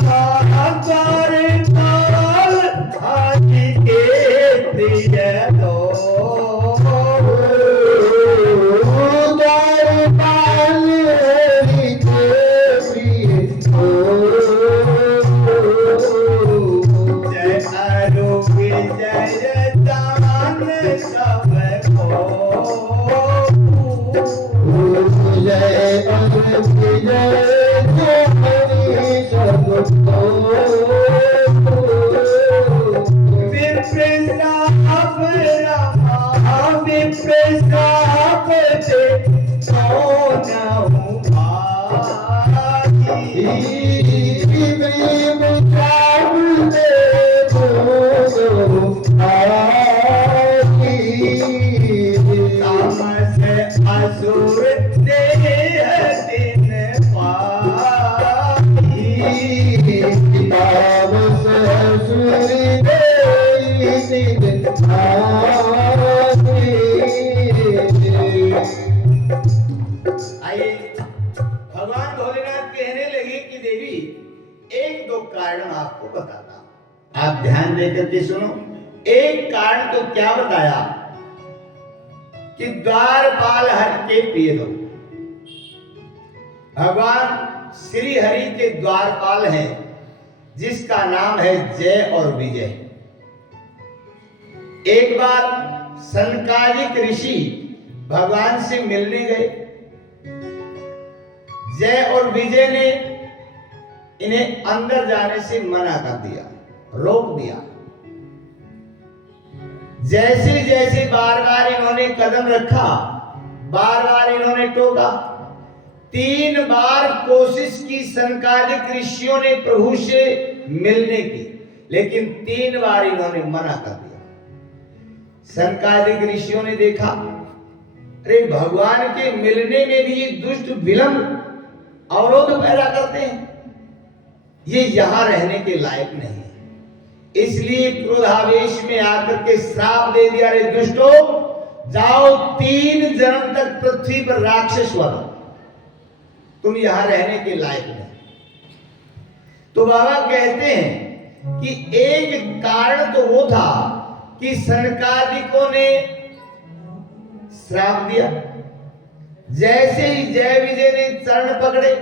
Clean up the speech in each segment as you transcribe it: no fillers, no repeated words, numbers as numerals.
समाचार काल आदि के प्रिय दो भगवान भोलेनाथ कहने लगे कि देवी एक दो कारण आपको बताता, आप ध्यान देकर के सुनो। एक कारण तो क्या बताया कि द्वारपाल हरि के प्रिय दो। भगवान श्री हरि के द्वारपाल हैं जिसका नाम है जय और विजय। एक बार सनकादिक ऋषि भगवान से मिलने गए। जय और विजय ने इन्हें अंदर जाने से मना कर दिया, रोक दिया। जैसे जैसे बार बार इन्होंने कदम रखा, बार बार इन्होंने टोका। 3 बार कोशिश की सनकादिक ऋषियों ने प्रभु से मिलने की, लेकिन 3 बार इन्होंने मना कर दिया। सनकादिक ऋषियों ने देखा, अरे भगवान के मिलने में भी ये दुष्ट विलंब अवरोध पैदा करते हैं, ये यहां रहने के लायक नहीं है। इसलिए क्रोधावेश में आकर के श्राप दे दिया, अरे दुष्टो जाओ 3 जन्म तक पृथ्वी पर राक्षस बनो, तुम यहां रहने के लायक नहीं। तो बाबा कहते हैं कि एक कारण तो वो था कि सनकादिकों ने श्राप दिया। जैसे ही जय विजय ने चरण पकड़े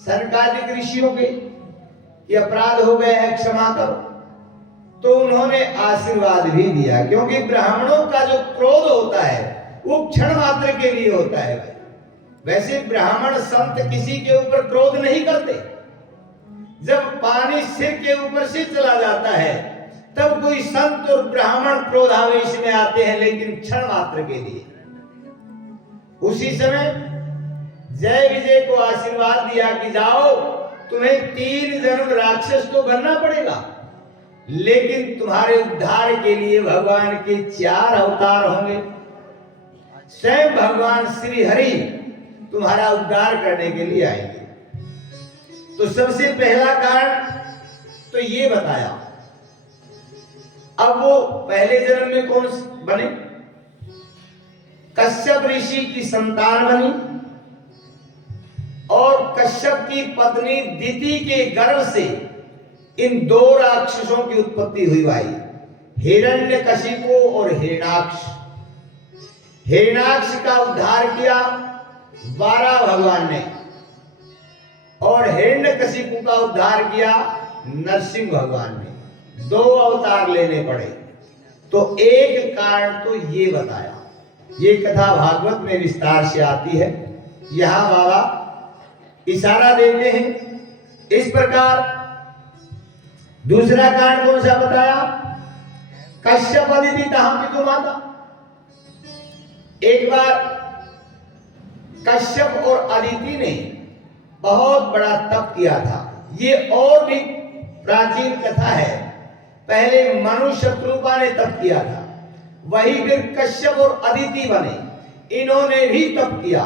सनकादिक ऋषियों के कि अपराध हो गए हैं, क्षमा करो, तो उन्होंने आशीर्वाद भी दिया। क्योंकि ब्राह्मणों का जो क्रोध होता है वो क्षण मात्र के लिए होता है भाई। वैसे ब्राह्मण संत किसी के ऊपर क्रोध नहीं करते। जब पानी सिर के ऊपर से चला जाता है तब कोई संत और ब्राह्मण क्रोधावेश में आते हैं, लेकिन क्षण मात्र के लिए। उसी समय जय विजय को आशीर्वाद दिया कि जाओ, तुम्हें 3 जन्म राक्षस तो बनना पड़ेगा, लेकिन तुम्हारे उद्धार के लिए भगवान के 4 अवतार होंगे। स्वयं भगवान श्री हरि तुम्हारा उद्धार करने के लिए आएंगे। तो सबसे पहला कारण तो ये बताया। अब वो पहले जन्म में कौन बने? कश्यप ऋषि की संतान बनी और कश्यप की पत्नी दिति के गर्भ से इन 2 राक्षसों की उत्पत्ति हुई भाई, हिरण्यकशिपु और हिरण्याक्ष। हिरण्याक्ष का उद्धार किया 12 भगवान ने और हिरण्यकशिपु का उद्धार किया नरसिंह भगवान ने। 2 अवतार लेने पड़े। तो एक कारण तो ये बताया। ये कथा भागवत में विस्तार से आती है। यहां बाबा इशारा देते हैं इस प्रकार। दूसरा कारण कौन सा बताया? कश्यप अदिति तहां पितु माता। एक बार कश्यप और अदिति ने बहुत बड़ा तप किया था। ये और भी प्राचीन कथा है। पहले मनु शत्रुपा ने तप किया था, वही फिर कश्यप और अदिति बने, इन्होंने भी तप किया।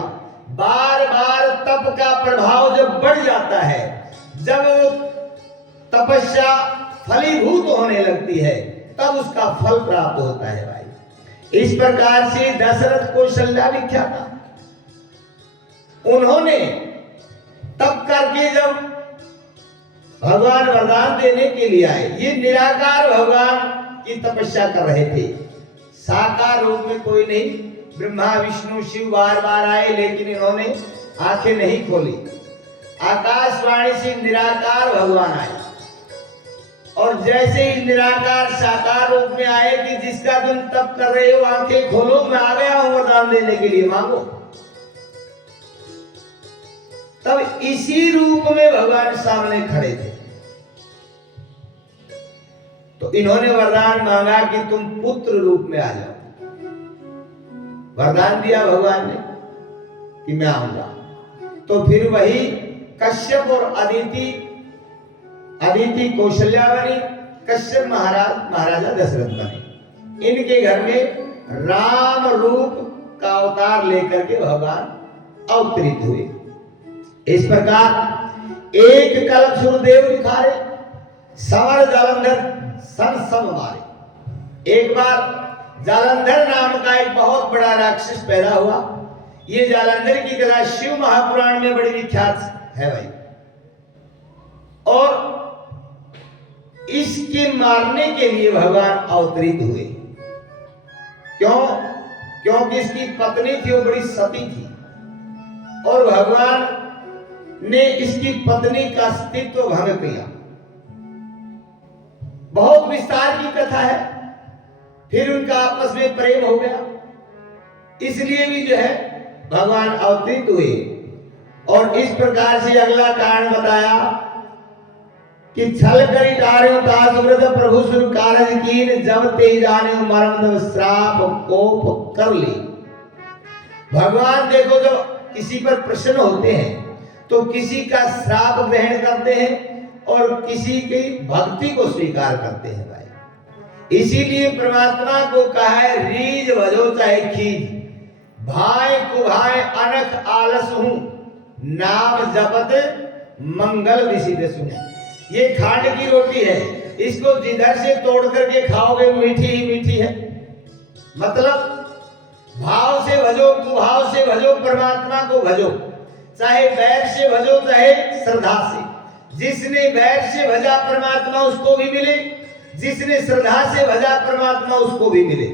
बार बार तप का प्रभाव जब बढ़ जाता है, जब वो तपस्या फलीभूत होने लगती है, तब उसका फल प्राप्त होता है भाई। इस प्रकार से दशरथ कौशल्या विख्यात था। उन्होंने तप करके जब भगवान वरदान देने के लिए आए। ये निराकार भगवान की तपस्या कर रहे थे, साकार रूप में कोई नहीं। ब्रह्मा विष्णु शिव बार बार आए, लेकिन इन्होंने आंखें नहीं खोली। आकाशवाणी से निराकार भगवान आए, और जैसे ही निराकार साकार रूप में आए कि जिसका तुम तप कर रहे हो आंखें खोलो, मैं आ गया हूं वरदान देने के लिए, मांगो। तब इसी रूप में भगवान सामने खड़े थे। तो इन्होंने वरदान मांगा कि तुम पुत्र रूप में आ जाओ। वरदान दिया भगवान ने कि मैं आऊंगा। तो फिर वही कश्यप और अदिति कौशल्या बनी, कश्यप महाराजा दशरथ बने। इनके घर में राम रूप का अवतार लेकर के भगवान अवतरित हुए। इस प्रकार एक कल्प सुरदेव दिखारे, समर जालंधर सन सब मारे। एक बार जालंधर नाम का एक बहुत बड़ा राक्षस पैदा हुआ। ये जालंधर की कथा शिव महापुराण में बड़ी विख्यात है भाई। और इसके मारने के लिए भगवान अवतरित हुए। क्यों? क्योंकि इसकी पत्नी थी, वो बड़ी सती थी, और भगवान ने इसकी पत्नी का अस्तित्व भंग किया। बहुत विस्तार की कथा है। फिर उनका आपस में प्रेम हो गया, इसलिए भी जो है भगवान अवतरित हुए। और इस प्रकार से अगला कारण बताया कि छल करी टार्यो दास व्रत प्रभु सुर कारज कीन, जब ते जाने मरम श्राप कोप कर ली। भगवान देखो, जब किसी पर प्रसन्न होते हैं तो किसी का श्राप ग्रहण करते हैं और किसी की भक्ति को स्वीकार करते हैं भाई। इसीलिए परमात्मा को कहा है रीज भजो चाहे खीज, भाई कुभाए अनख आलस हूं, नाम जपत मंगल विसिद सुने। ये खांड की रोटी है, इसको जिधर से तोड़ करके खाओगे मीठी ही मीठी है। मतलब भाव से भजो, कुभाव से भजो, परमात्मा को भजो, चाहे वैर से भजो चाहे श्रद्धा से। जिसने वैर से भजा परमात्मा उसको भी मिले, जिसने श्रद्धा से भजा परमात्मा उसको भी मिले,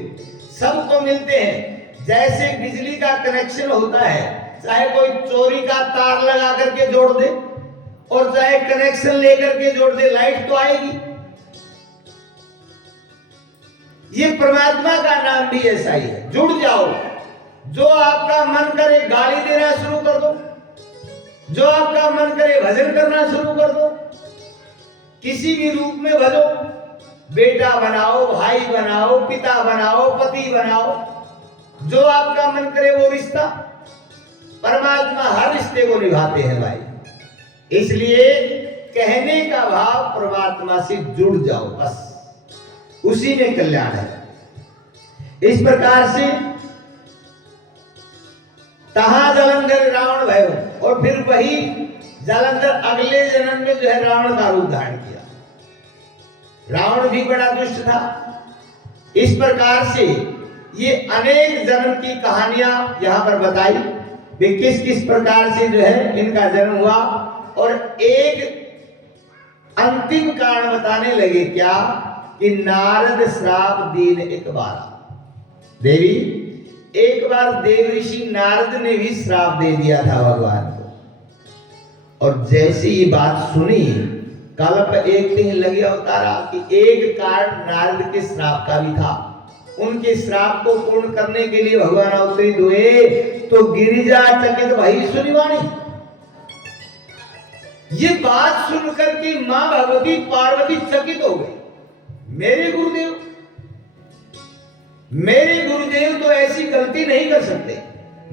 सबको मिलते हैं। जैसे बिजली का कनेक्शन होता है, चाहे कोई चोरी का तार लगा करके जोड़ दे और चाहे कनेक्शन लेकर के जोड़ दे, लाइट तो आएगी। ये परमात्मा का नाम भी ऐसा ही है, जुड़ जाओ। जो आपका मन करे गाली देना शुरू कर दो, जो आपका मन करे भजन करना शुरू कर दो, किसी भी रूप में भजो। बेटा बनाओ, भाई बनाओ, पिता बनाओ, पति बनाओ, जो आपका मन करे वो रिश्ता। परमात्मा हर रिश्ते को निभाते हैं भाई। इसलिए कहने का भाव परमात्मा से जुड़ जाओ, बस उसी में कल्याण है। इस प्रकार से तहां जालंधर रावण भयो, और फिर वही जालंधर अगले जन्म में जो है रावण का रूप धारण किया। रावण भी बड़ा दुष्ट था। इस प्रकार से ये अनेक जन्म की कहानियां यहां पर बताई वे किस किस प्रकार से जो है इनका जन्म हुआ। और एक अंतिम कारण बताने लगे, क्या कि नारद श्राप दीन एक बार। देवी एक बार देव ऋषि नारद ने भी श्राप दे दिया था भगवान को। और जैसे ये बात सुनी, कल्प एक दिन लगे अवतारा कि एक कारण नारद के श्राप का भी था। उनके श्राप को पूर्ण करने के लिए भगवान अवतरित हुए। तो गिरिजा चकित भई सुनी वाणी। ये बात सुनकर के मां भगवती पार्वती चकित हो गई। मेरे गुरुदेव तो ऐसी गलती नहीं कर सकते।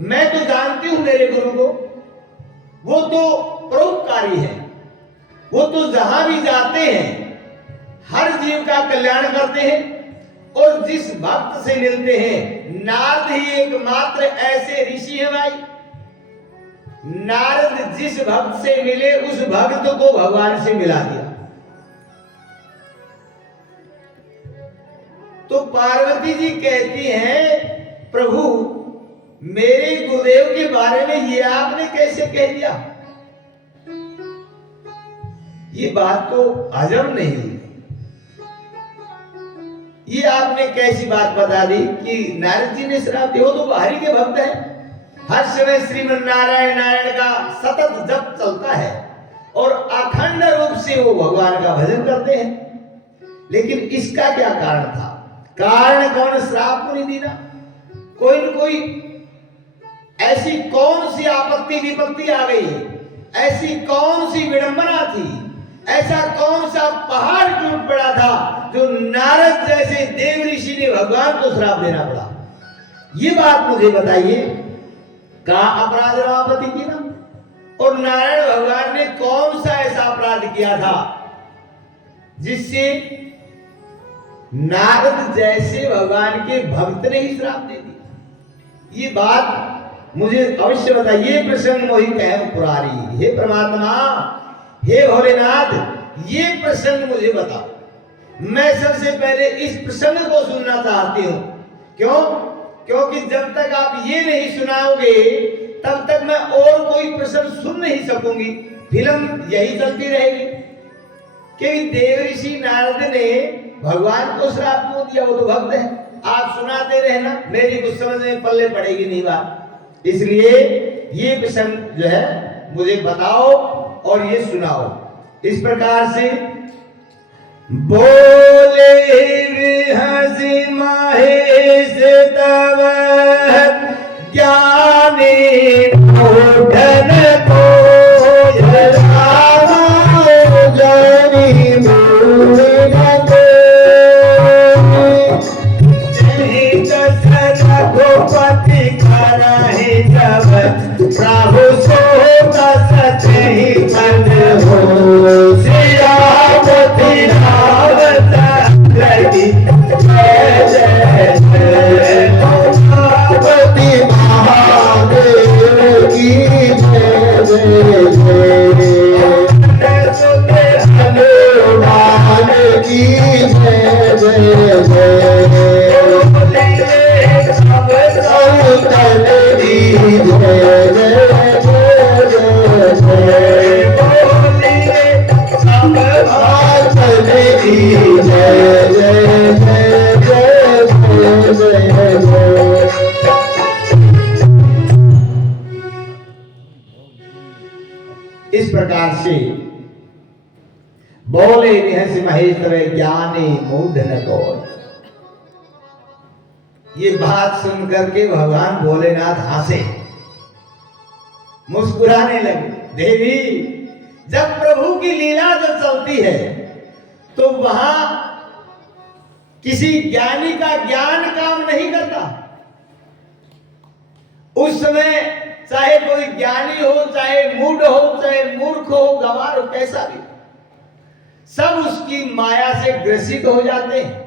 मैं तो जानती हूं मेरे गुरु को, वो तो परोपकारी है। वो तो जहां भी जाते हैं हर जीव का कल्याण करते हैं, और जिस भक्त से मिलते हैं, नारद ही एकमात्र ऐसे ऋषि है भाई। नारद जिस भक्त से मिले उस भक्त को भगवान से मिला दिया। तो पार्वती जी कहती हैं, प्रभु मेरे गुरुदेव के बारे में ये आपने कैसे कह दिया? ये बात तो हजम नहीं हुई। ये आपने कैसी बात बता दी कि नारद जी ने श्राप दिया? वो तो हरि के भक्त है, हर समय श्रीमन नारायण नारायण का सतत जप चलता है और अखंड रूप से वो भगवान का भजन करते हैं। लेकिन इसका क्या कारण था? कारण कौन? श्राप को नहीं देना। कोई न कोई ऐसी कौन सी आपत्ति विपत्ति आ गई, ऐसी कौन सी विडंबना थी, ऐसा कौन सा पहाड़ टूट पड़ा था जो नारद जैसे देव ऋषि ने भगवान को श्राप देना पड़ा? ये बात मुझे बताइए। कहा अपराध रमापति की ना, और नारायण भगवान ने कौन सा ऐसा अपराध किया था जिससे नारद जैसे भगवान के भक्त ने ही श्राप दे दिया? ये बात मुझे अवश्य बताइए। प्रसंग मोहि कह पुरारी, हे परमात्मा, हे भोलेनाथ, ये प्रसंग मुझे बताओ। मैं सबसे पहले इस प्रसंग को सुनना चाहती हूं। क्यों? क्योंकि जब तक आप ये नहीं सुनाओगे तब तक मैं और कोई प्रसंग सुन नहीं सकूंगी। फिल्म यही चलती रहेगी कि देव ऋषि नारद ने भगवान को श्राप क्यों दिया, वो तो भक्त है। आप सुनाते रहना, मेरी कुछ समझ में पल्ले पड़ेगी नहीं बात। इसलिए ये प्रसंग जो है मुझे बताओ और ये सुनाओ। इस प्रकार से बोले हंसी महेश तव ज्ञानी मूढ़न को रघुपति करहि जब प्रभु सोत सचहि मन हो श्रीरामति रामचंद्र की जय जय जय। रामपति महादेव की जय जय जय। सुत हनुमान की जय जय जय। इस प्रकार से बोले निहंस महेश तवे ज्ञानी मूढ़ न कोय। ये बात सुन करके भगवान भोलेनाथ हंसे, मुस्कुराने लगे। देवी, जब प्रभु की लीला जो चलती है तो वहां किसी ज्ञानी का ज्ञान काम नहीं करता। उस समय चाहे कोई ज्ञानी हो, चाहे मूढ़ हो, चाहे मूर्ख हो, गंवार हो, कैसा भी, सब उसकी माया से ग्रसित हो जाते हैं।